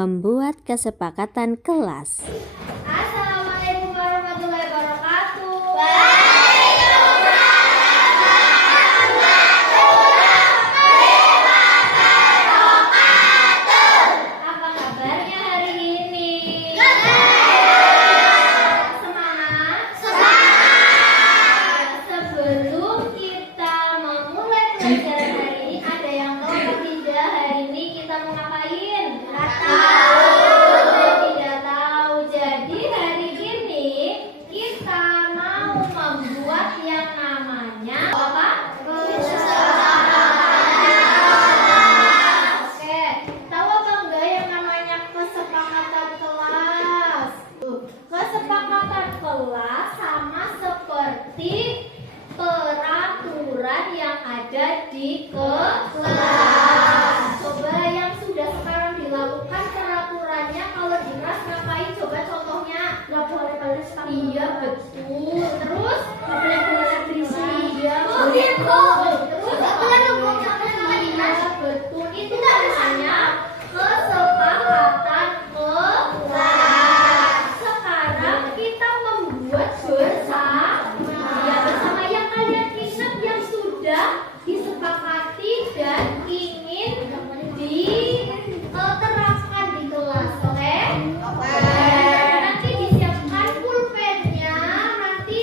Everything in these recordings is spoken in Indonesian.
membuat kesepakatan kelas. Assalamualaikum warahmatullahi wabarakatuh. Apa kabarnya hari ini? Semangat? Sebelum kita memulai pelajaran hari ini, ada yang tahu atau tidak hari ini kita mau ngapain? Tidak tahu. Jadi hari ini kita mau membuat yang namanya apa? Oke, tahu apa enggak yang namanya kesepakatan kelas? Kesepakatan kelas sama seperti peraturan yang ada di kelas. Coba yang sudah sekarang dilakukan peraturannya, kalau di kelas ngapain? Coba contohnya. Nggak boleh balas kamu. Iya betul. Terus nggak boleh balas berisi. Iya betul. Terus iya betul. Itu namanya kesepakatan kelas. Sekarang kita membuat bersama. Ya bersama yang kalian ingat yang sudah disepakati dan ingin diterapkan di kelas, oke? Nanti disiapkan pulpennya, nanti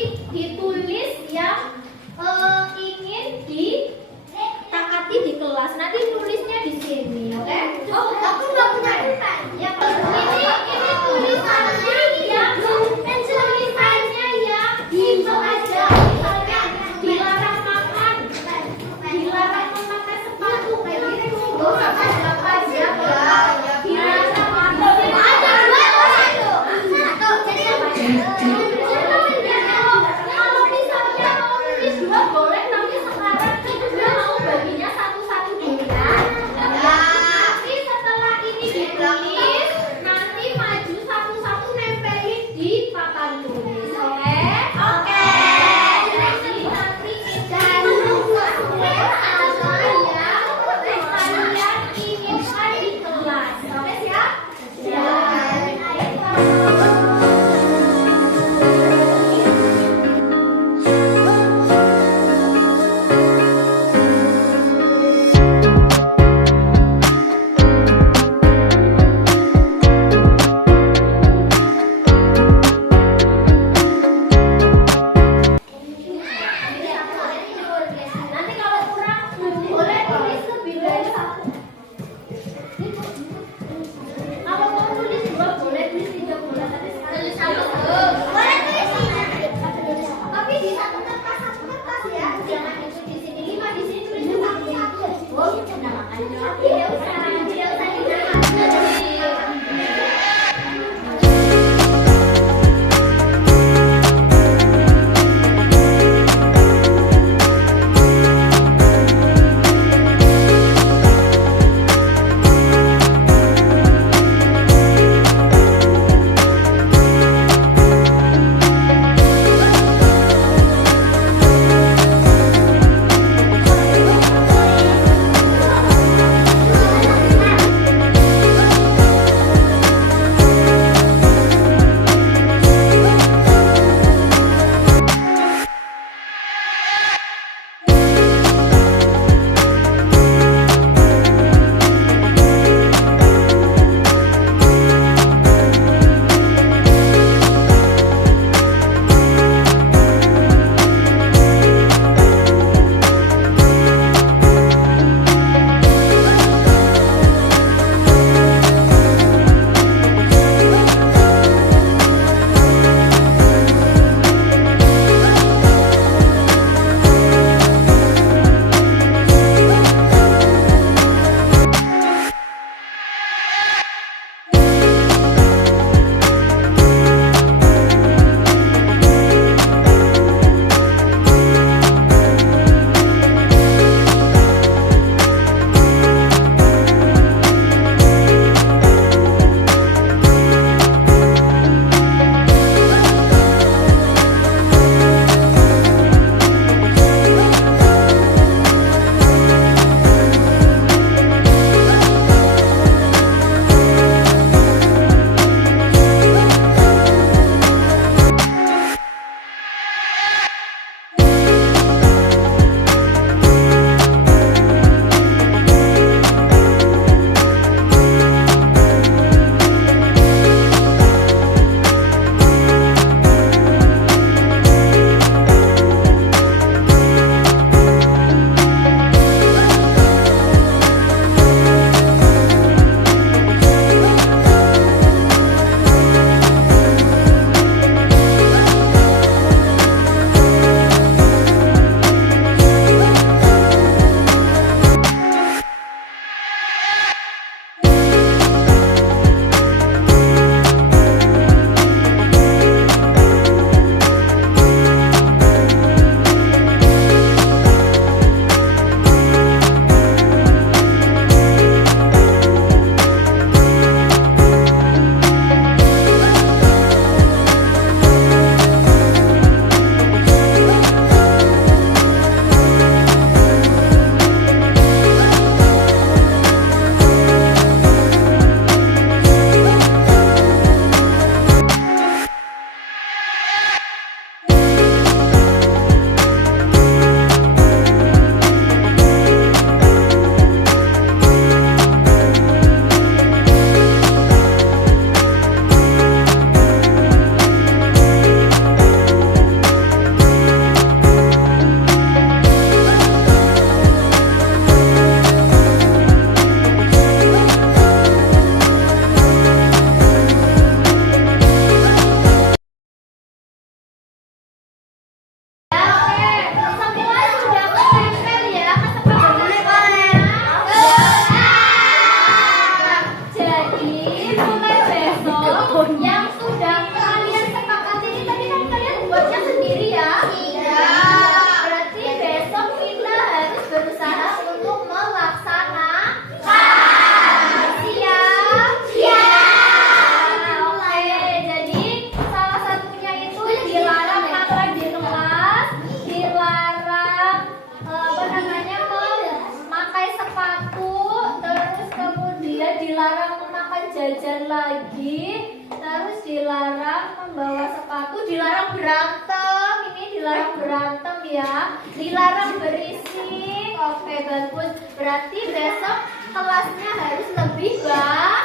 lagi. Terus dilarang membawa sepatu, dilarang berantem. Ini dilarang berantem ya. Dilarang berisik. Oke, bagus. Berarti besok kelasnya harus lebih baik.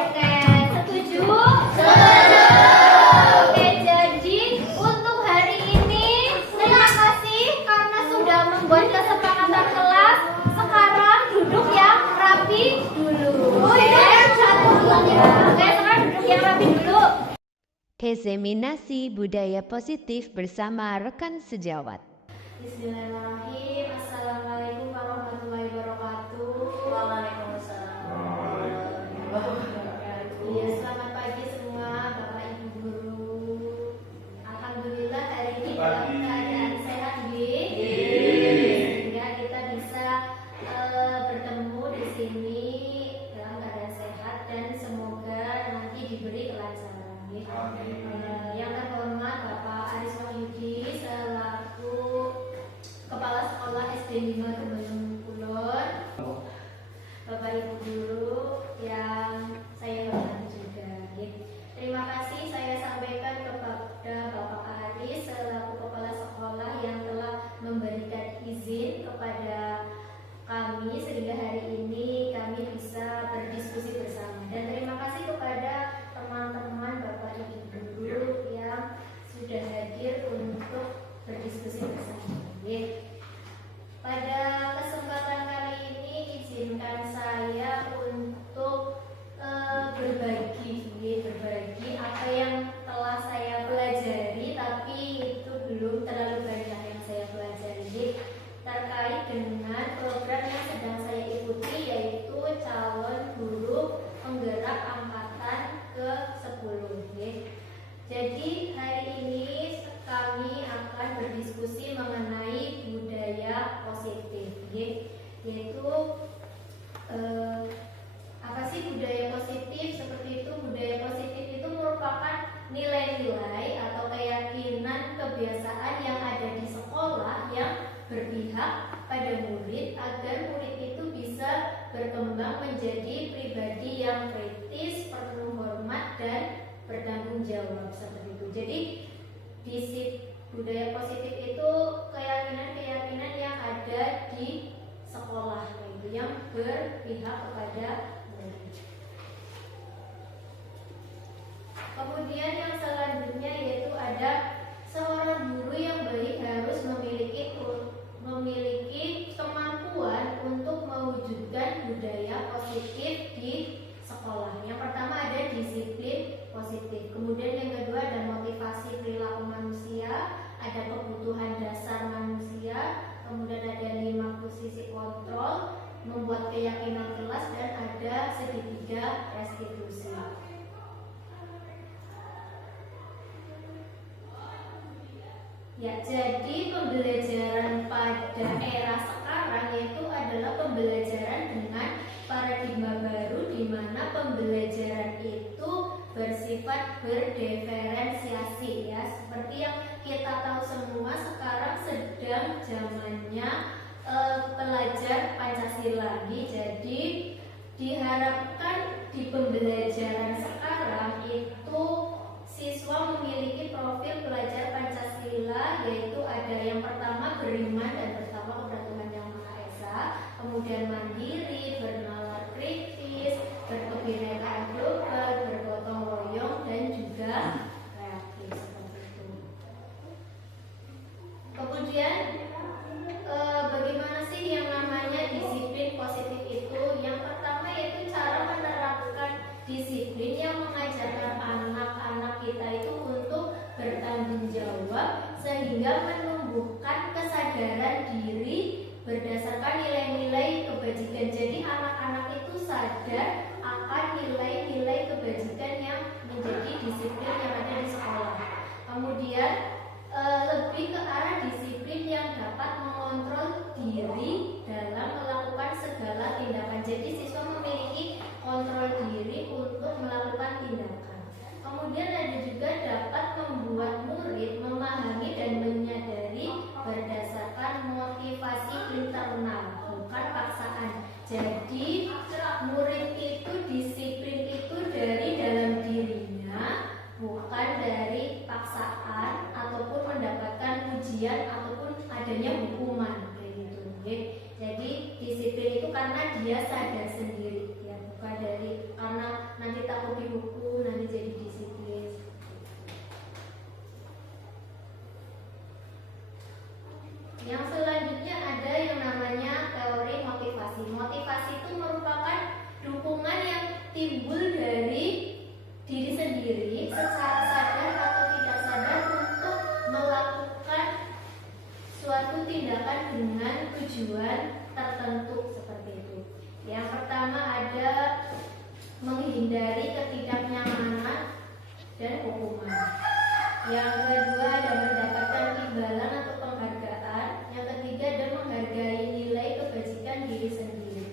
Oke, setuju? Setuju. Oke, jadi untuk hari ini terima kasih karena sudah membuat kesepakatan kelas. Sekarang duduk yang rapi dulu. Oke, sekarang duduk yang rapi dulu. Diseminasi budaya positif bersama rekan sejawat. Bismillahirrahmanirrahim. Assalamualaikum warahmatullahi wabarakatuh. Waalaikumsalam. Iya, selamat pagi semua Bapak Ibu guru. Alhamdulillah hari ini dalam keadaan sehat, sehingga kita bisa bertemu di sini dalam keadaan sehat dan semoga nanti diberi kelancaran. Yang terhormat Bapak Aris Wahyudi selaku Kepala Sekolah SD 5 Gembayung Kulon, Bapak Ibu guru yang saya hormati juga. Terima kasih saya sampaikan kepada Bapak Aris selaku Kepala Sekolah yang telah memberikan izin kepada kami sehingga hari ini kami bisa berdiskusi bersama. Dan terima kasih kepada teman-teman Bapak Ibu guru yang sudah hadir untuk berdiskusi bersama. Pada kesempatan kali ini izinkan saya untuk berbagi apa yang telah saya pelajari, tapi itu belum terlalu banyak yang saya pelajari terkait dengan program yang sedang saya ikuti, yaitu calon guru penggerak angkatan ke-10. Jadi hari ini kami akan berdiskusi mengenai budaya positif, yaitu apa sih budaya positif? Seperti itu, budaya positif itu merupakan nilai-nilai atau keyakinan kebiasaan yang ada di sekolah yang berpihak pada murid agar murid itu bisa berkembang menjadi pribadi yang kritis, penuh hormat dan bertanggung jawab seperti itu. Jadi budaya positif itu keyakinan-keyakinan yang ada di sekolah, itu yang berpihak kepada murid. Kemudian yang selanjutnya yaitu ada seorang guru yang baik harus memiliki kemampuan untuk mewujudkan budaya positif di sekolah. Yang pertama ada disiplin positif. Kemudian yang kedua ada motivasi perilaku manusia, ada kebutuhan dasar manusia, kemudian ada 5 posisi kontrol, membuat keyakinan kelas, dan ada segitiga restitusi. Ya, jadi pembelajaran pada era sekarang yaitu adalah pembelajaran dengan paradigma baru, di mana pembelajaran itu bersifat berdiferensiasi ya. Seperti yang kita tahu semua, sekarang sedang zamannya pelajar Pancasila. Jadi diharapkan di pembelajaran sekarang itu siswa memiliki profil pelajar Pancasila, yaitu ada yang pertama beriman dan bertakwa kepada Tuhan Yang Maha Esa, kemudian mandiri, bernalar kritis, berkebinekaan global, bergotong royong, dan juga kreatif seperti itu. Kemudian bagaimana sih yang namanya disiplin positif itu? Yang pertama yaitu cara menerapkan disiplin yang mengajarkan anak-anak kita itu untuk bertanggung jawab sehingga menumbuhkan kesadaran diri berdasarkan nilai-nilai kebajikan. Jadi anak-anak itu sadar akan nilai-nilai kebajikan yang menjadi disiplin yang ada di sekolah. Kemudian lebih ke arah disiplin yang dapat mengontrol diri dalam melakukan segala tindakan. Jadi siswa memiliki kontrol diri untuk melakukan tindakan. Kemudian ada juga dapat membuat murid memahami dan menyadari berdasarkan motivasi internal, bukan paksaan. Jadi murid itu disiplin ujian ataupun adanya hukuman kayak gitu. Jadi disiplin itu karena dia sadar sendiri, ya, bukan dari karena nanti takut dihukum nanti jadi disiplin. Yang selanjutnya ada yang namanya teori motivasi. Motivasi itu merupakan dukungan yang timbul dari diri sendiri secara sadar atau tidak sadar untuk melakukan suatu tindakan dengan tujuan tertentu seperti itu. Yang pertama ada menghindari ketidaknyamanan dan hukuman. Yang kedua ada mendapatkan imbalan atau penghargaan. Yang ketiga ada menghargai nilai kebajikan diri sendiri.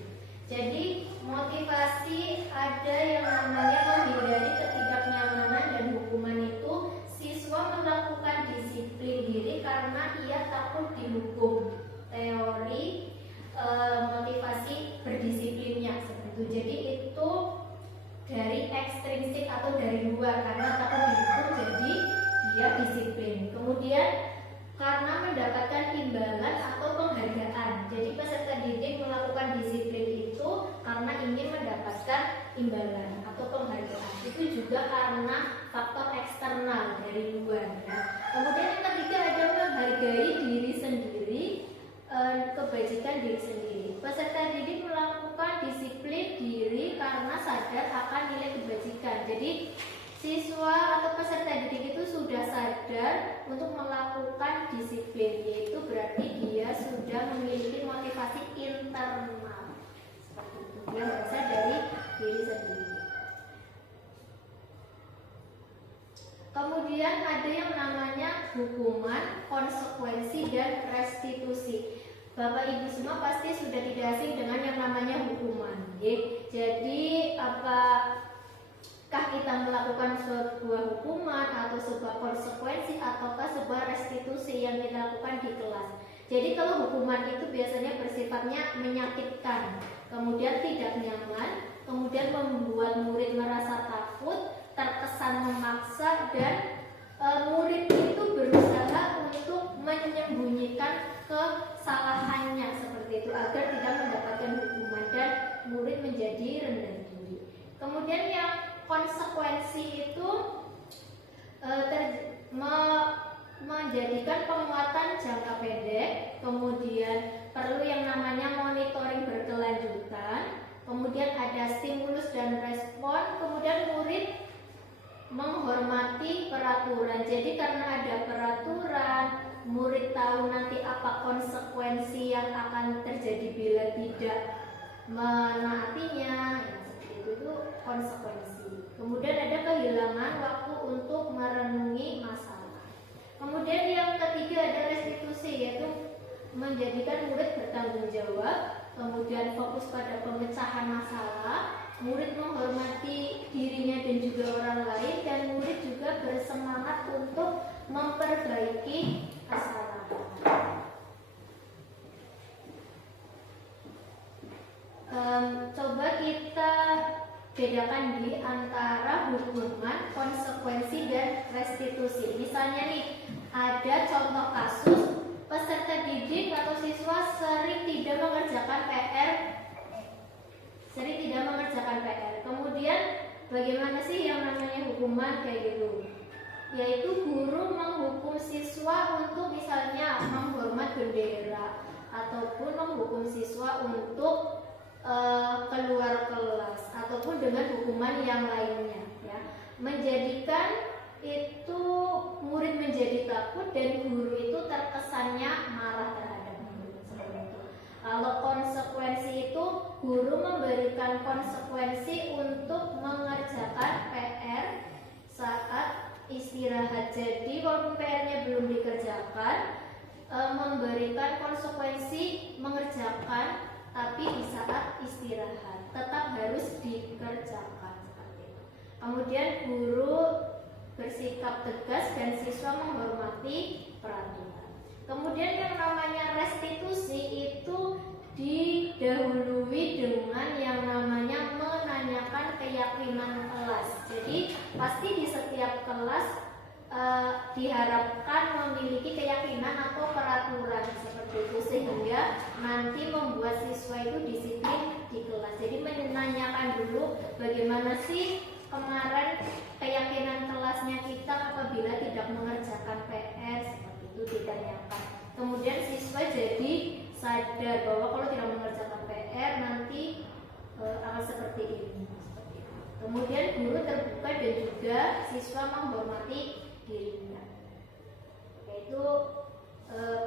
Jadi motivasi ada yang namanya menghindari ketidaknyamanan dan hukuman itu siswa melakukan disiplin diri karena ia takut dihukum. Teori motivasi berdisiplinnya seperti itu. Jadi itu dari ekstrinsik atau dari luar karena takut dihukum jadi dia disiplin. Kemudian karena mendapatkan imbalan atau penghargaan. Jadi peserta didik melakukan disiplin itu karena ingin mendapatkan imbalan atau penghargaan. Itu juga karena faktor eksternal dari luar, ya. Kemudian yang ketiga ada menghargai diri sendiri, kebajikan diri sendiri. Peserta didik melakukan disiplin diri karena sadar akan nilai kebajikan. Jadi siswa atau peserta didik itu sudah sadar untuk melakukan disiplin, yaitu berarti dia sudah memiliki motivasi internal seperti itu, yang berasal dari diri sendiri. Kemudian ada yang namanya hukuman, konsekuensi, dan restitusi. Bapak Ibu semua pasti sudah tidak asing dengan yang namanya hukuman. Jadi apakah kita melakukan sebuah hukuman atau sebuah konsekuensi ataukah sebuah restitusi yang kita lakukan di kelas. Jadi kalau hukuman itu biasanya bersifatnya menyakitkan, kemudian tidak nyaman, kemudian membuat murid merasa takut, terkesan memaksa, dan murid itu berusaha untuk menyembunyikan kesalahannya seperti itu agar tidak mendapatkan hukuman dan murid menjadi rendah diri. Kemudian yang konsekuensi itu menjadikan penguatan jangka pendek, kemudian perlu yang namanya monitoring berkelanjutan, kemudian ada stimulus dan respon, kemudian murid menghormati peraturan. Jadi karena ada peraturan, murid tahu nanti apa konsekuensi yang akan terjadi bila tidak menaatinya, ya, seperti itu konsekuensi. Kemudian ada kehilangan waktu untuk merenungi masalah. Kemudian yang ketiga ada restitusi, yaitu menjadikan murid bertanggung jawab, kemudian fokus pada pemecahan masalah, murid menghormati dirinya dan juga orang lain, dan murid juga bersemangat untuk memperbaiki kesalahan. Coba kita bedakan di antara hukuman, konsekuensi, dan restitusi. Misalnya nih, ada contoh kasus peserta didik atau siswa sering tidak mengerjakan PR. Kemudian bagaimana sih yang namanya hukuman kayak gitu? Yaitu guru menghukum siswa untuk misalnya menghormat bendera ataupun menghukum siswa untuk keluar kelas ataupun dengan hukuman yang lainnya, ya. Menjadikan itu murid menjadi takut dan guru itu terkesannya marah terhadap murid seperti itu. Kalau konsekuensi itu guru memberikan konsekuensi untuk mengerjakan PR saat istirahat. Jadi walaupun PR-nya belum dikerjakan, memberikan konsekuensi mengerjakan tapi di saat istirahat tetap harus dikerjakan seperti itu. Kemudian guru bersikap tegas dan siswa menghormati peraturan. Kemudian yang namanya restitusi itu didahului dengan yang namanya menanyakan keyakinan kelas. Jadi pasti di setiap kelas diharapkan memiliki keyakinan atau siswa itu disiplin di kelas. Jadi menanyakan dulu bagaimana sih kemarin keyakinan kelasnya kita apabila tidak mengerjakan PR, seperti itu ditanyakan. Kemudian siswa jadi sadar bahwa kalau tidak mengerjakan PR nanti akan seperti ini. Kemudian guru terbuka dan juga siswa menghormati dirinya. Yaitu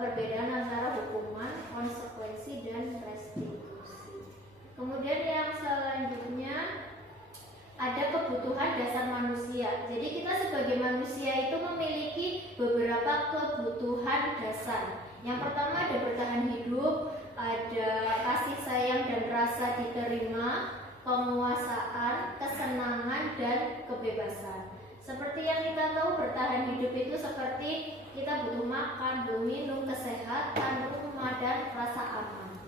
perbedaan antara hukuman, konsekuensi, dan restitusi. Kemudian yang selanjutnya ada kebutuhan dasar manusia. Jadi kita sebagai manusia itu memiliki beberapa kebutuhan dasar. Yang pertama ada bertahan hidup, ada kasih sayang dan rasa diterima, penguasaan, kesenangan, dan kebebasan. Seperti yang kita tahu, bertahan hidup itu seperti kita butuh makan, butuh minum, kesehatan, rumah, dan rasa aman.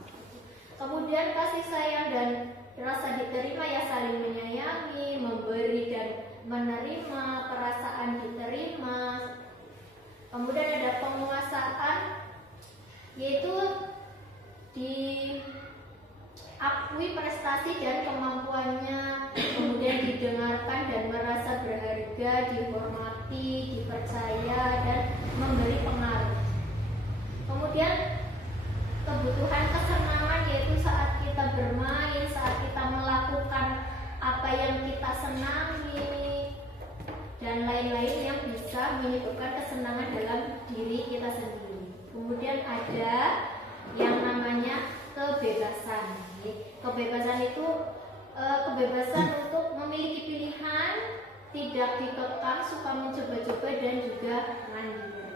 Kemudian kasih sayang dan rasa diterima ya saling menyayangi, memberi dan menerima, perasaan diterima. Kemudian ada penguasaan, yaitu diakui prestasi dan kemampuannya, kemudian didengarkan dan merasa berharga, dihormati, dipercaya, dan memberi pengaruh. Kemudian kebutuhan kesenangan, yaitu saat kita bermain, saat kita melakukan apa yang kita senangi, dan lain-lain yang bisa menyebabkan kesenangan dalam diri kita sendiri. Kemudian ada yang namanya kebebasan. Kebebasan itu kebebasan untuk memiliki pilihan, tidak dikekang, suka mencoba-coba, dan juga mandiri.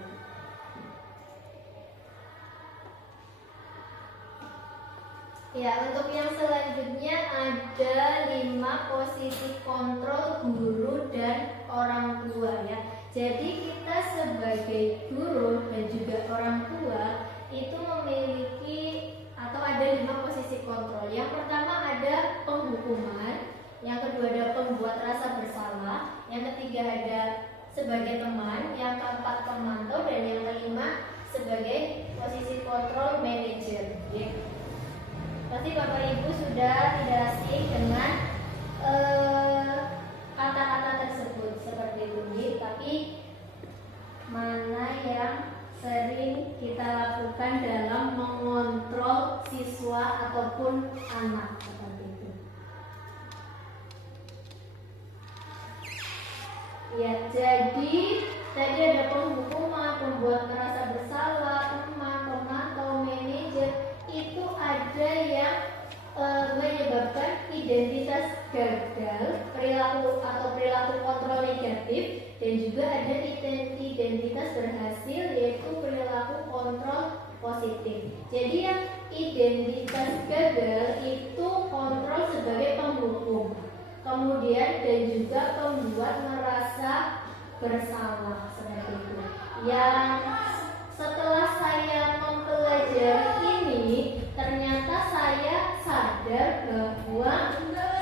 Ya, untuk yang selanjutnya ada 5 posisi kontrol guru dan orang tua ya. Jadi kita sebagai guru dan juga orang tua itu memiliki atau ada 5 posisi kontrol. Yang pertama ada penghukuman, yang kedua ada pembuat rasa bersalah, yang ketiga ada sebagai teman, yang keempat pemantau, dan yang kelima sebagai posisi kontrol manajer. Pasti Bapak Ibu sudah tidak asing dengan kata-kata tersebut seperti itu, tapi mana yang sering kita lakukan dalam mengontrol siswa ataupun anak seperti itu? Ya, jadi tadi ada penghukuman, pembuat merasa bersalah, teman, pemantau, manajer. Itu ada yang menyebabkan identitas gagal, perilaku atau perilaku kontrol negatif, dan juga ada identitas berhasil, yaitu perilaku kontrol positif. Jadi yang identitas gagal itu kontrol sebagai penghukum, kemudian dan juga pembuat merasa bersalah seperti itu. Yang setelah saya mempelajari ini, ternyata saya sadar bahwa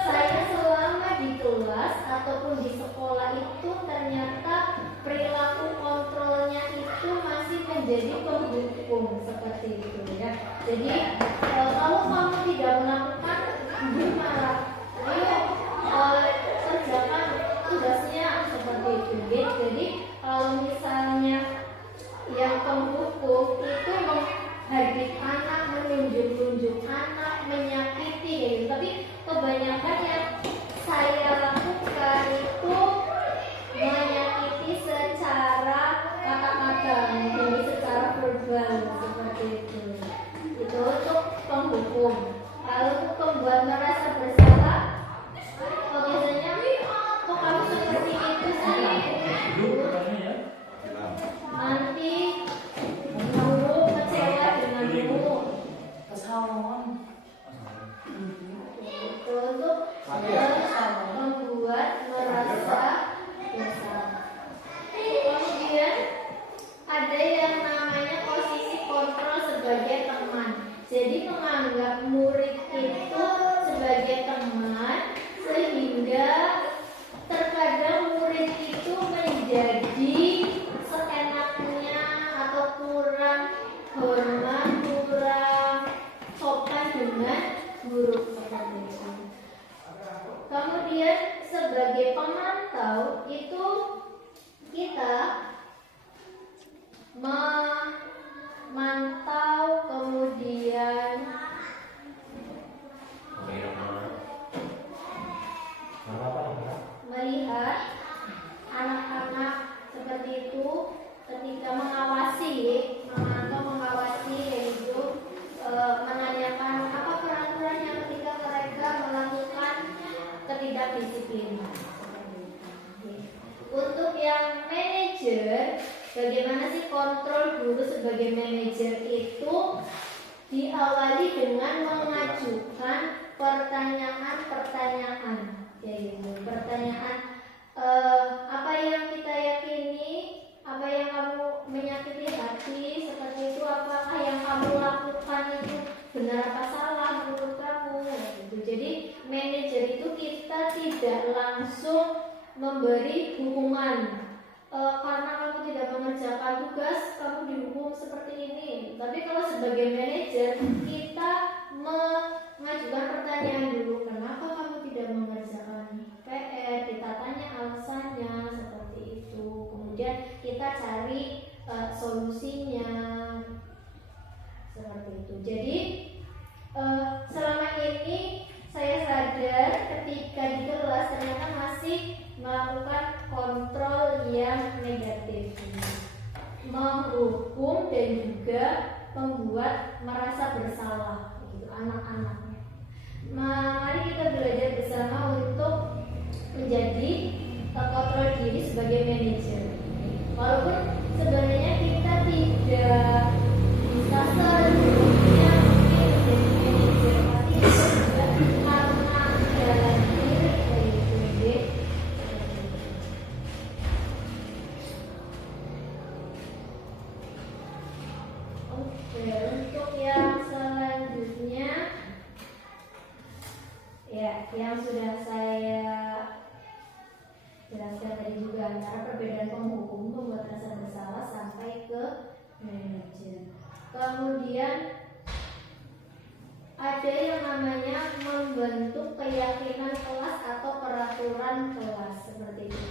saya selama di kelas ataupun di sekolah itu ternyata perilaku kontrolnya itu masih menjadi penghukum seperti itu ya. Jadi kalau kamu tidak melakukan, guru marah. Ayo kerjakan tugasnya seperti itu. Jadi kalau misalnya yang penghukum itu menghardik anak, menunjuk-nunjuk anak, menyakiti gitu. Tapi kebanyakan yang saya lakukan itu menyakiti secara kata-kata, jadi secara verbal seperti itu. Itu untuk penghukum. Lalu untuk pembuat merasa bersalah, biasanya kok kamu seperti itu sih? Nanti guru kecewa denganmu. Kesalon. Itu untuk membuat merasa bersalah. Kemudian ada yang namanya posisi kontrol sebagai teman. Jadi menganggap murid itu sebagai teman, sehingga terkadang murid itu menjadi seenaknya atau kurang hormat, kurang sopan dengan dulu sebagai manajer itu diawali dengan mengajukan pertanyaan-pertanyaan, yaitu pertanyaan apa yang kita yakini, apa yang kamu menyakiti hati, seperti itu, apakah yang kamu lakukan itu benar apa salah menurut kamu, gitu. Jadi manajer itu kita tidak langsung memberi hukuman. Karena kamu tidak mengerjakan tugas, kamu dihukum seperti ini. Tapi kalau sebagai manajer, kita mengajukan pertanyaan dulu, kenapa kamu tidak mengerjakan PR, kita tanya alasannya seperti itu. Kemudian kita cari solusinya seperti itu. Jadi selama ini saya sadar ketika di kelas ternyata masih melakukan kontrol yang negatif, menghukum dan juga membuat merasa bersalah gitu anak-anaknya. Mari kita belajar bersama untuk menjadi kontrol diri sebagai manajer. Walaupun sebenarnya kita tidak bisa seluruhnya mungkin menjadi manajer, tapi itu juga karena jalan diri dari diri. Oke, untuk yang selanjutnya, ya, yang sudah saya jelaskan tadi juga antara perbedaan penghukum, membuat rasa bersalah sampai ke manajer. Kemudian ada yang namanya membentuk keyakinan kelas atau peraturan kelas seperti itu.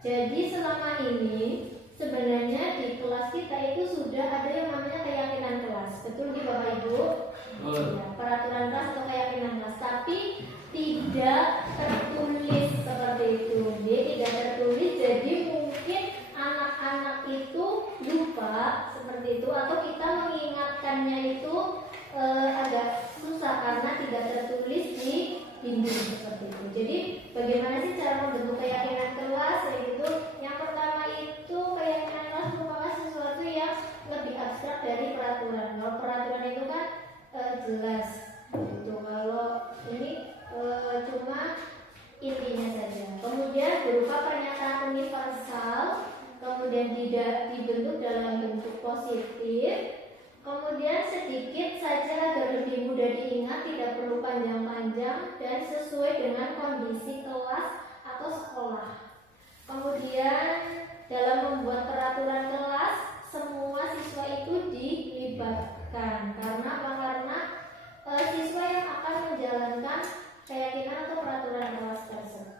Jadi selama ini sebenarnya di kelas kita itu sudah ada yang namanya keyakinan kelas. Betul di Bapak Ibu? Ya, peraturan kelas atau keyakinan kelas, tapi tidak tertulis seperti itu. Jadi tidak tertulis, jadi mungkin anak-anak itu lupa seperti itu, atau kita mengingatkannya itu agak susah karena tidak tertulis di dinding seperti itu. Jadi bagaimana sih cara membentuk keyakinan kelas? Kayak gitu. Yang pertama itu keyakinan kelas merupakan sesuatu yang lebih abstrak dari peraturan. Kalau peraturan itu kan jelas gitu. Kalau ini cuma intinya saja. Kemudian berupa pernyataan universal, kemudian tidak dibentuk dalam bentuk positif. Kemudian sedikit saja agar lebih mudah diingat, tidak perlu panjang-panjang dan sesuai dengan kondisi kelas atau sekolah. Kemudian dalam membuat peraturan kelas, semua siswa itu dilibatkan. Karena apa? Karena siswa yang akan menjalankan keyakinan atau peraturan kelas tersebut.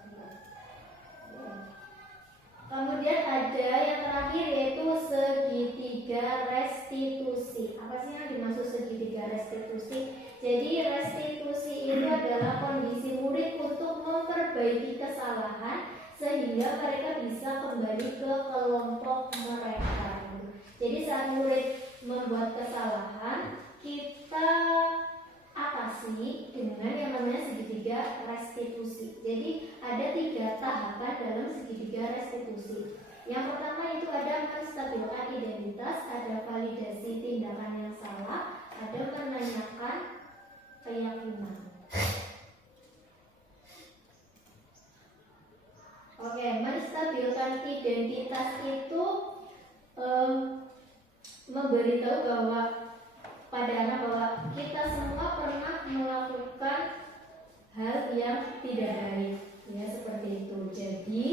Kemudian ada yang terakhir yaitu segitiga restitusi. Apa sih yang dimaksud segitiga restitusi? Jadi restitusi itu adalah kondisi murid untuk memperbaiki kesalahan sehingga mereka bisa kembali ke kelompok mereka. Jadi saat murid membuat kesalahan, kita atasi dengan yang namanya segitiga restitusi. Jadi ada 3 tahapan dalam segitiga restitusi. Yang pertama itu ada menstabilkan identitas, ada validasi tindakan yang salah, ada menanyakan keyakinan. Oke, menstabilkan identitas itu memberitahu bahwa pada anak bahwa kita semua pernah melakukan hal yang tidak baik, ya seperti itu. Jadi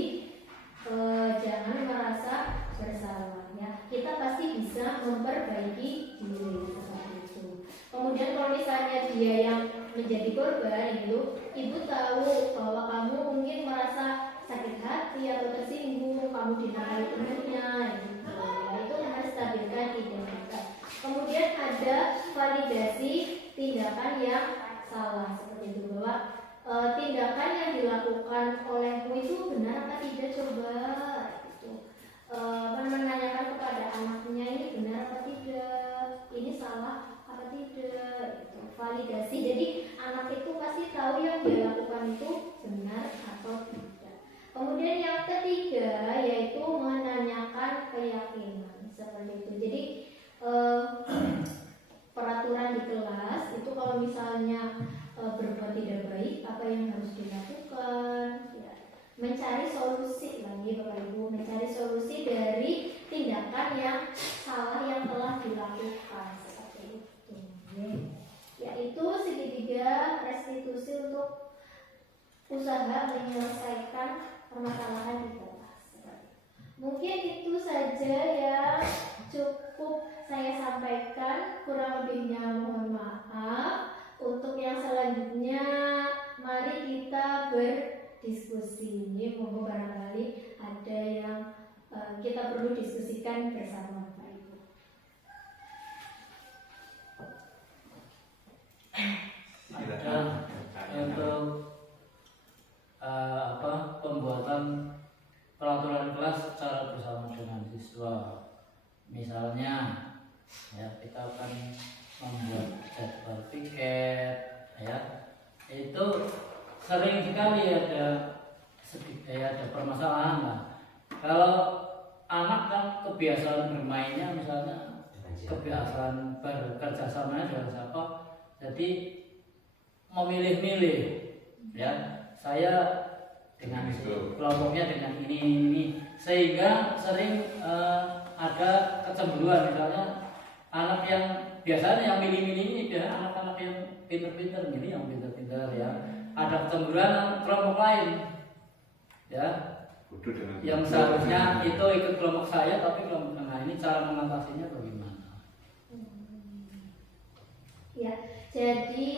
jangan merasa bersalah, ya. Kita pasti bisa memperbaiki diri seperti itu. Kemudian kalau misalnya dia yang menjadi korban itu, ibu tahu bahwa kamu mungkin merasa sakit hati atau tersinggung, kamu dinamai temannya, gitu. Ya, itu menstabilkan identitas. Kemudian ada validasi tindakan yang salah seperti itu, bahwa tindakan yang dilakukan olehmu itu benar apa tidak, coba gitu. Menanyakan kepada anaknya ini benar apa tidak, ini salah apa tidak gitu. Validasi, jadi anak itu pasti tahu yang dia lakukan itu benar atau tidak. Kemudian yang ketiga yaitu menanyakan keyakinan seperti itu. Jadi kesalahan yang salah yang telah dilakukan seperti itu. Yaitu segitiga restitusi untuk usaha menyelesaikan permasalahan di kelas. Mungkin itu saja yang cukup saya sampaikan, kurang lebihnya mohon maaf. Untuk yang selanjutnya mari kita berdiskusi. Monggo barangkali ada yang kita perlu diskusikan bersama Bapak Ibu. Ada untuk pembuatan peraturan kelas secara bersama dengan siswa. Misalnya ya, kita akan membuat jadwal piket ya. Itu sering sekali ada permasalahan lah. Kalau anak kan kebiasaan bermainnya, misalnya kebiasaan bekerja samanya dengan siapa, jadi memilih-milih ya, saya dengan kelompoknya dengan ini, sehingga sering ada kecemburuan. Misalnya anak yang biasanya yang milih-milih ini biasanya anak-anak yang pinter-pinter, ini yang pinter-pinter ya, ada kecemburuan kelompok lain ya, yang seharusnya itu ikut kelompok saya tapi kelompok tengah. Ini cara mengatasinya bagaimana? Ya, jadi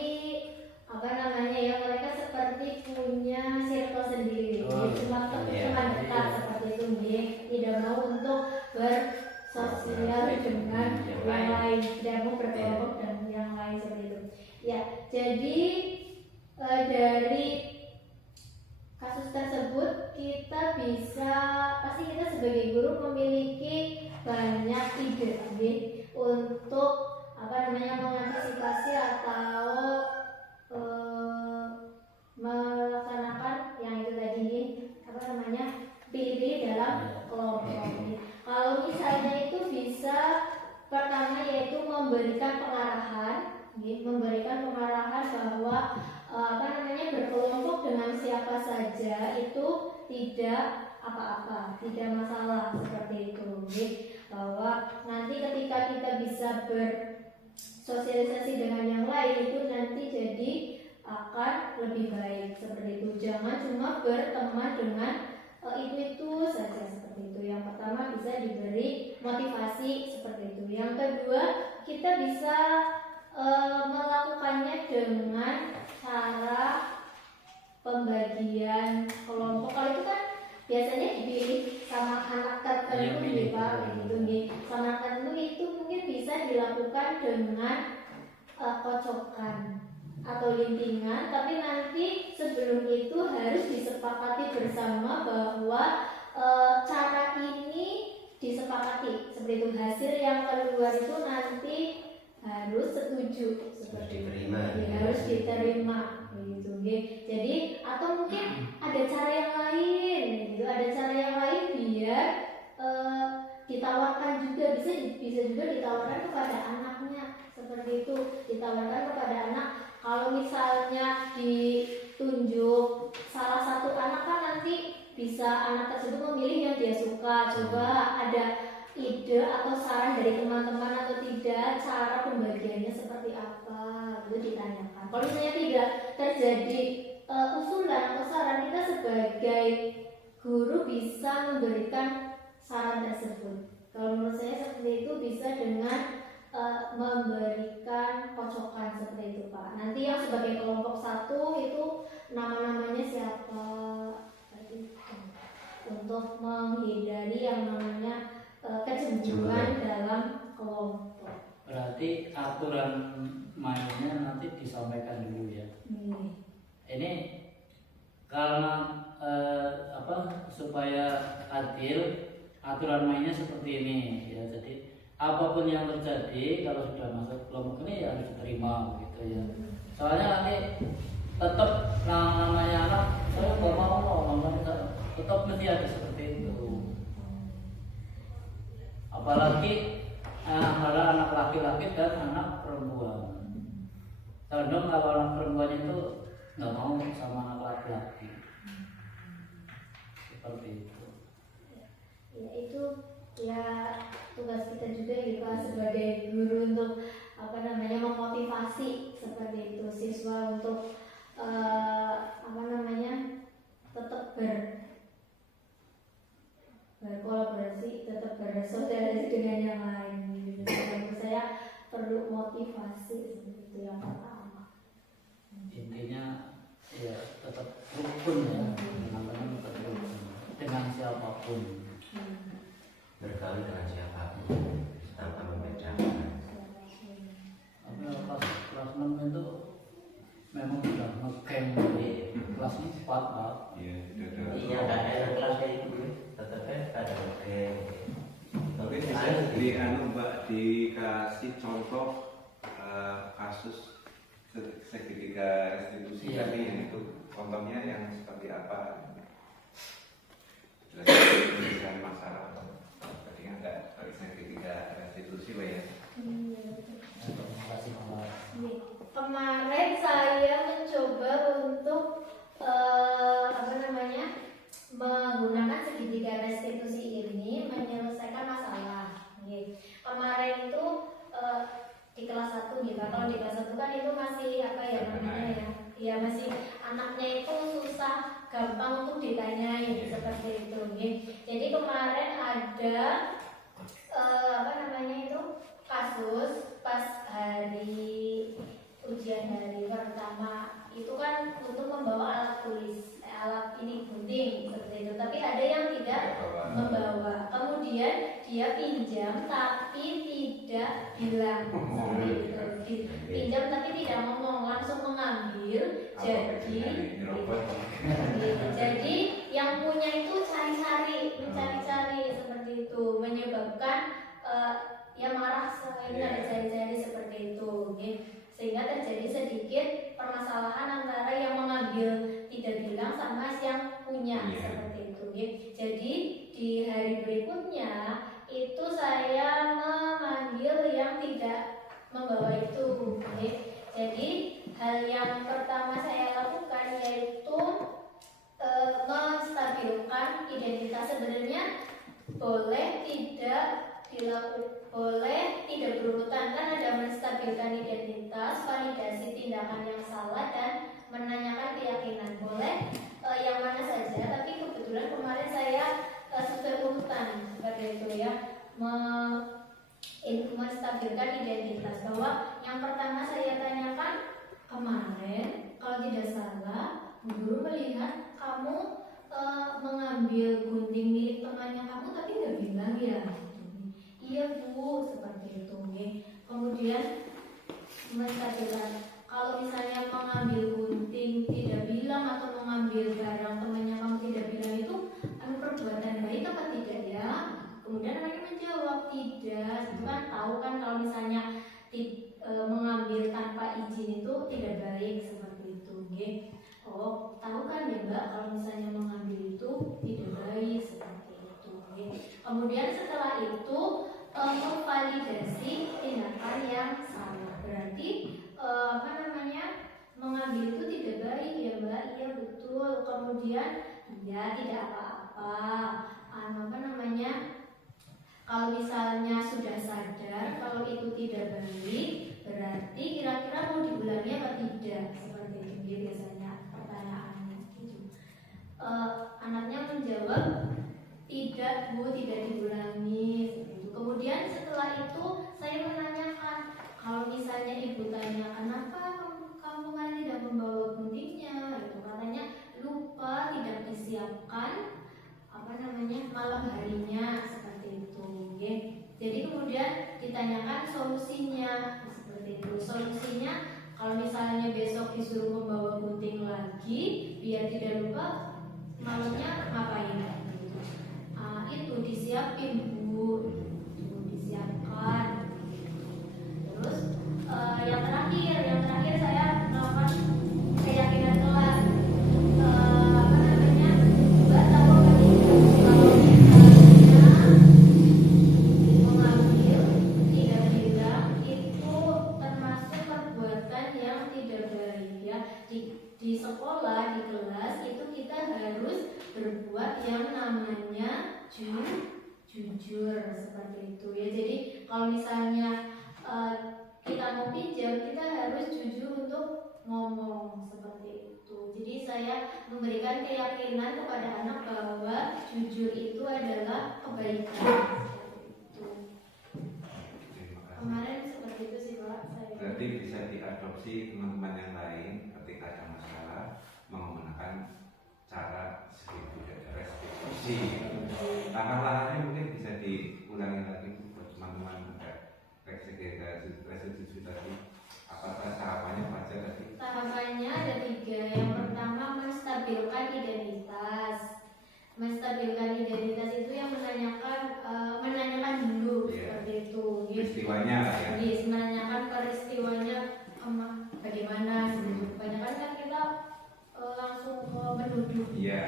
mereka seperti punya circle sendiri, cuma dekat seperti itu, tidak mau untuk bersosial dengan yang lain, tidak mau berkelompok dan yang lain seperti itu. Ya, jadi dari kasus tersebut kita sebagai guru memiliki banyak ide untuk mengantisipasi atau melaksanakan yang itu tadi pilih-pilih dalam kelompok. Kalau misalnya itu bisa, pertama yaitu memberikan pengarahan bahwa berkelompok dengan siapa saja itu tidak apa-apa, tidak masalah seperti itu. Bahwa nanti ketika kita bisa bersosialisasi dengan yang lain itu nanti jadi akan lebih baik seperti itu. Jangan cuma berteman dengan itu saja seperti itu. Yang pertama bisa diberi motivasi seperti itu. Yang kedua kita bisa melakukannya dengan cara pembagian kelompok. Kalau itu kan biasanya dipilih sama anak tertentu sama anak tertentu, itu mungkin bisa dilakukan dengan kocokan atau lintingan, tapi nanti sebelum itu harus disepakati bersama bahwa cara ini disepakati seperti itu. Hasil yang keluar itu nanti harus setuju seperti itu, harus diterima gitu. Jadi atau mungkin ada cara yang lain gitu, ada cara yang lain biar ditawarkan juga, bisa juga ditawarkan kepada anaknya seperti itu. Ditawarkan kepada anak, kalau misalnya ditunjuk salah satu anak kan nanti bisa anak tersebut memilih yang dia suka. Coba ada ide atau saran dari teman-teman atau tidak, cara pembagiannya seperti apa, itu ditanyakan. Kalau misalnya tidak terjadi usulan atau saran, kita sebagai guru bisa memberikan saran tersebut. Kalau menurut saya seperti itu bisa dengan memberikan kocokan seperti itu, Pak. Nanti yang sebagai kelompok satu itu nama-namanya siapa, untuk menghindari yang namanya kecemburuan dalam kelompok. Berarti aturan mainnya nanti disampaikan dulu ya. Ini karena supaya adil, aturan mainnya seperti ini ya. Jadi apapun yang terjadi kalau sudah masuk kelompok ini ya harus diterima gitu ya. Soalnya nanti tetap namanya anak, saya nggak mau tetap mesti ada seperti itu. Apalagi antara anak laki-laki dan anak perempuan. Condong kalau anak perempuan itu nggak mau sama anak laki-laki. Seperti itu. Ya, itu ya tugas kita juga gitu sebagai guru untuk memotivasi seperti itu siswa untuk tetap berkolaborasi, tetap bersosialisasi dengan yang lain gitu. Menurut saya perlu motivasi seperti itu yang pertama. Intinya ya tetap rukun ya, teman-teman tetap rukun dengan siapapun. Bergaul dengan siapapun tanpa membedakan. Tapi kelas 6 itu memang sudah ngecamp di kelas 4 Pak. Iya, nggak ada kelas kayak gitu, tetap ada oke. Tapi bisa Mbak dikasih contoh kasus segitiga restitusi Iya. tadi yang itu contohnya yang seperti apa? Jelaskan masalah tadi kan nggak seperti segitiga restitusi Pak ya. Terima kasih Pak. Kemarin saya mencoba untuk menggunakan segitiga restitusi ini menyelesaikan masalah. Kemarin itu di kelas 1 gitu. Kalau di kelas 1 kan itu masih ya masih anaknya itu susah, gampang untuk ditanyain seperti itu. Jadi kemarin ada kasus pas hari ujian hari pertama itu kan untuk membawa alat tulis, alat ini gunting seperti itu. Tapi ada yang tidak membawa. Kemudian dia pinjam tapi tidak bilang seperti itu. Pinjam tapi tidak ngomong, langsung mengambil. Jadi yang punya itu mencari-cari seperti itu, menyebabkan ya marah ada cari-cari seperti itu. Sehingga terjadi sedikit permasalahan antara yang mengambil tidak bilang sama yang punya seperti itu. Jadi di hari berikutnya itu saya memanggil yang tidak membawa itu. Jadi hal yang pertama saya lakukan yaitu menstabilkan identitas. Sebenarnya boleh tidak berurutan, kan ada menstabilkan identitas, validasi tindakan yang salah, dan menanyakan keyakinan. Boleh yang mana saja, tapi kebetulan kemarin saya sesuai urutan seperti itu ya, menstabilkan identitas. Bahwa yang pertama saya tanyakan, kemarin kalau tidak salah guru melihat kamu mengambil gunting milik temannya kamu tapi nggak bilang ya. Iya Bu, seperti itu. Kemudian menstabilkan, kalau misalnya mengambil gunting tidak bilang atau mengambil barang temannya kamu tidak bilang itu perbuatan baik apa tidak ya? Kemudian anaknya menjawab tidak. Itu kan tahu kan kalau misalnya mengambil tanpa izin itu tidak baik seperti itu. Oh, tahu kan ya Mbak kalau misalnya mengambil itu tidak baik seperti itu. Kemudian setelah itu memvalidasi tindakan yang salah. Berarti mengambil itu tidak baik ya Mbak. Iya betul. Kemudian ya tidak apa-apa. Kalau misalnya sudah sadar kalau itu tidak baik, berarti kira-kira mau diulangi apa tidak? Seperti itu biasanya pertanyaannya gitu. Anaknya menjawab tidak Bu, tidak diulangi. Kemudian setelah itu saya menanyakan, kalau misalnya ibu tanya kenapa kamu kan tidak membawa guntingnya, itu katanya lupa, tidak disiapkan malam harinya seperti itu. Jadi kemudian ditanyakan solusinya seperti itu. Solusinya kalau misalnya besok disuruh membawa gunting lagi biar tidak lupa, malamnya ngapain? Itu disiapin Bu. Disiapkan. Terus yang terakhir saya melakukan keyakinan kelas. Mbak tahu kan kalau misalnya mengambil tidak bilang itu termasuk perbuatan yang tidak baik ya. Di sekolah, di kelas itu kita harus berbuat yang namanya jujur. jujur seperti itu ya. Jadi kalau misalnya kita mau pinjam, kita harus jujur untuk ngomong seperti itu. Jadi saya memberikan keyakinan kepada anak bahwa jujur itu adalah kebaikan seperti itu. Terima kasih. Kemarin seperti itu sih Pak saya. Berarti bisa diadopsi teman-teman yang lain ketika ada masalah menggunakan cara seribu restitusi. Langkah-langkahnya mungkin bisa diulangi lagi buat teman-teman ada restitusi tadi. Apakah tahapannya apa aja tadi? Tahapannya ada 3. Yang pertama menstabilkan identitas. Menstabilkan identitas itu yang menanyakan dulu seperti itu. Peristiwanya lah ya. Jadi menanyakan peristiwanya bagaimana. Kebanyakan kan kita langsung menuduh. Iya.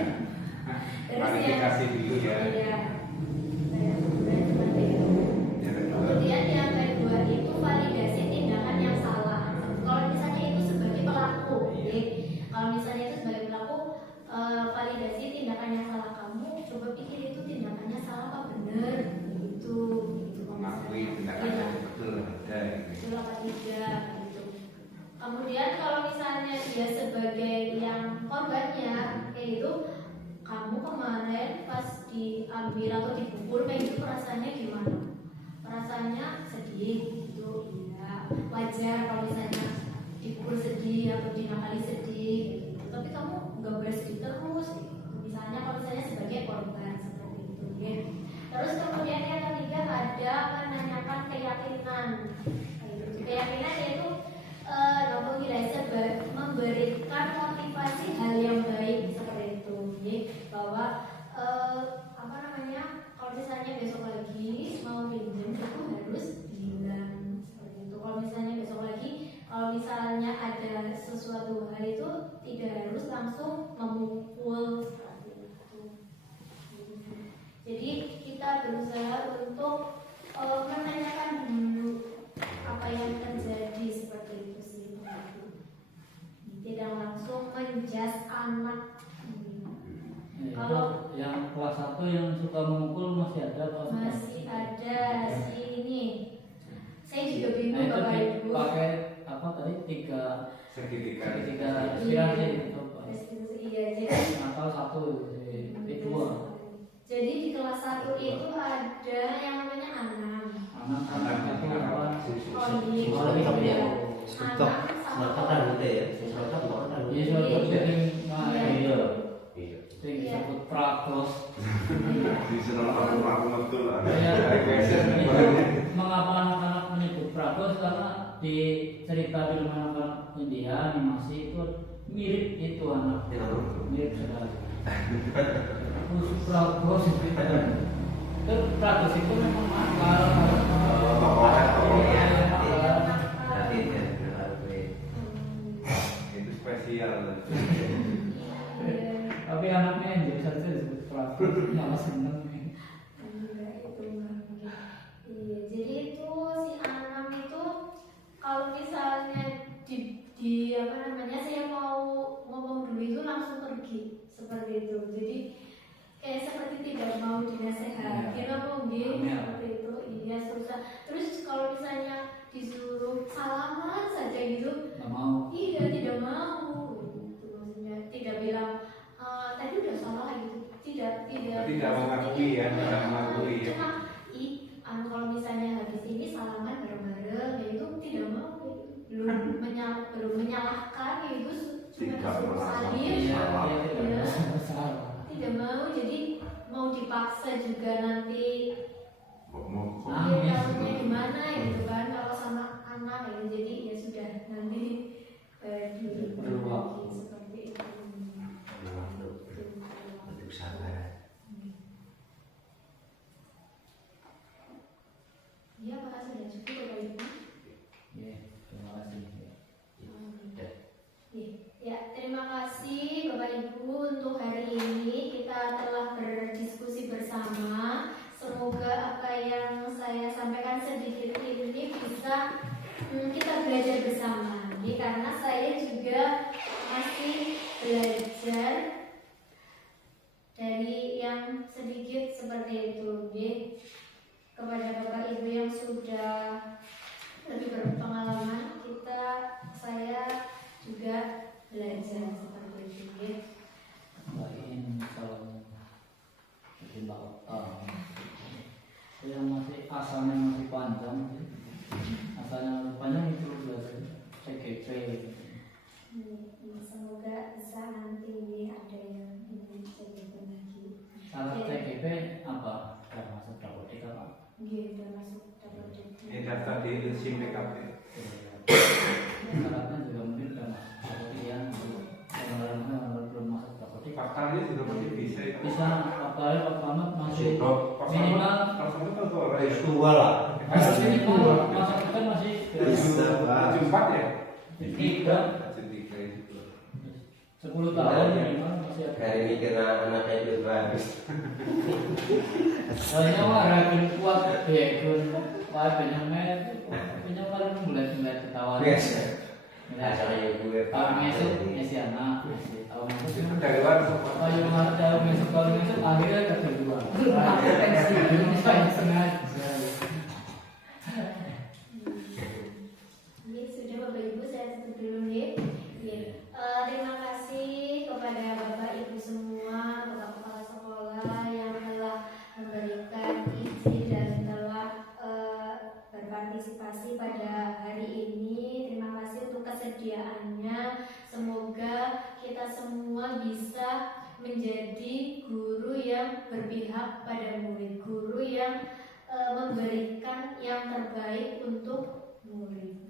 Terus Klarifikasi dulu ya. Iya. Seperti itu. Yang kedua. Kemudian yang kedua itu validasi tindakan yang salah. Kalau misalnya itu sebagai pelaku, Iya. kalau misalnya itu sebagai pelaku, validasi tindakan yang salah kamu, coba pikir itu tindakannya salah apa benar, gitu. Mengakui tindakannya betul ada. Betul apa tidak, gitu. Kemudian kalau misalnya dia sebagai yang korbannya, kayak gitu, kamu kemarin pas diambil atau dipukul kayak gitu rasanya gimana? Rasanya sedih gitu, iya wajar kalau misalnya dipukul sedih atau dinakali sedih gitu. Tapi kamu nggak boleh sedih terus gitu. Misalnya kalau misalnya sebagai korban seperti itu ya. Terus kemudian yang ketiga ada menanyakan keyakinan. Keyakinan yaitu memberikan motivasi hal yang baik seperti itu ya. Bahwa kalau misalnya besok lagi mau pinjam itu harus bilang seperti itu. Kalau misalnya besok lagi, kalau misalnya ada sesuatu hal itu tidak harus langsung memukul seperti itu. Jadi kita berusaha untuk menanyakan dulu apa yang terjadi seperti itu sih. Tidak langsung menjas anak. Kalau yang kelas 1 yang suka memukul masih ada Pak? Masih ada si ini. Saya juga Nah, bingung itu Bapak Ibu. pakai apa tadi? Segitiga. Inspirasi itu Pak. Iya, jadi Atau 1 kedua. Jadi di kelas 1 itu ada yang namanya Anam. Anak itu apa? Oh iya. Oh, ini kamu ya? Anak sama Selotok kan udah ya? Selotok mau kan Iya, suatu sering Iya. Iya. sering disebut pragos. Di sana aku betul lah. Mengapa anak-anak menyebut pragos? Karena di cerita film anak-anak India animasi itu mirip itu anak, mirip sekali. Pragos itu pragos itu memang makal. Itu spesial. Tapi anaknya yang jadi saja disebut pragos, malah seneng. Iya, jadi itu si Anam itu kalau misalnya saya mau ngomong dulu itu langsung pergi seperti itu. Jadi kayak seperti tidak mau dinasehatin apa seperti itu. Iya susah. Terus kalau misalnya disuruh salaman saja gitu, Nggak mau. iya tidak mau. Gitu, maksudnya tidak bilang tadi udah salah gitu. Tidak mengakui ya, tidak mengakui ya. Cuma kalau misalnya habis ini salaman bareng-bareng ya itu tidak mau. Belum menyalahkan ya itu cuma Tidak disuruh merasa salim. bersalah. Iya. Salah. Tidak mau, jadi mau dipaksa juga nanti Nangis. tahunya gimana gitu kan kalau sama anak ya. Jadi ya sudah nanti Perlu waktu. seperti itu. Untuk sabar. Iya, Pak, sudah cukup Bapak Ibu. Iya, terima kasih. Ya, terima kasih Bapak Ibu untuk hari ini kita telah berdiskusi bersama. Semoga apa yang saya sampaikan sedikit ini bisa kita belajar bersama. Karena saya juga masih belajar dari yang sedikit seperti itu. kepada Bapak Ibu yang sudah lebih berpengalaman, saya juga belajar seperti itu. Lain kalau bikin bakal yang masih asalnya masih panjang, asalnya masih panjang itu belajar CGP. Semoga bisa nanti ada yang ingin CGP lagi. Syarat CGP apa? Gak masuk dapodik apa? Gitu, masuk dapodik. Ini daftar di SIM PKP. Syaratnya juga mungkin gak masuk dapodik ya. Kalau belum masuk dapodik Faktanya juga masih bisa. bisa faktornya pertama masih Minimal minimal S2 lah. minimal masa depan masih Bisa, Pak. 74 ya? 3 73 itu. 10 tahun minimal masih ada. Kayak mikir anaknya itu bagus. Soalnya warakin kuat ya kun wah penyemet paling bulat-bulat ketawa. Asalnya gue Tahun ngesuk ngisi anak, tahun ngesuk Itu dari luar semua. oh yang mana tahun ngesuk akhirnya kedua. Pensi belum saya sengaja. Ini sudah Bapak Ibu, saya tutup dulu nih. Terima kasih kepada Bapak Ibu semua, Bapak Kepala Sekolah yang telah memberikan izin dan telah berpartisipasi pada hari ini. Terima kasih untuk kesediaannya. Semoga kita semua bisa menjadi guru yang berpihak pada murid, guru yang memberikan yang terbaik untuk murid.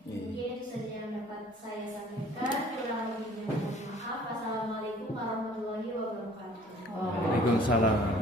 Mungkin itu saja yang dapat saya sampaikan. Kurang lebihnya mohon maaf. Assalamualaikum warahmatullahi wabarakatuh. Waalaikumsalam.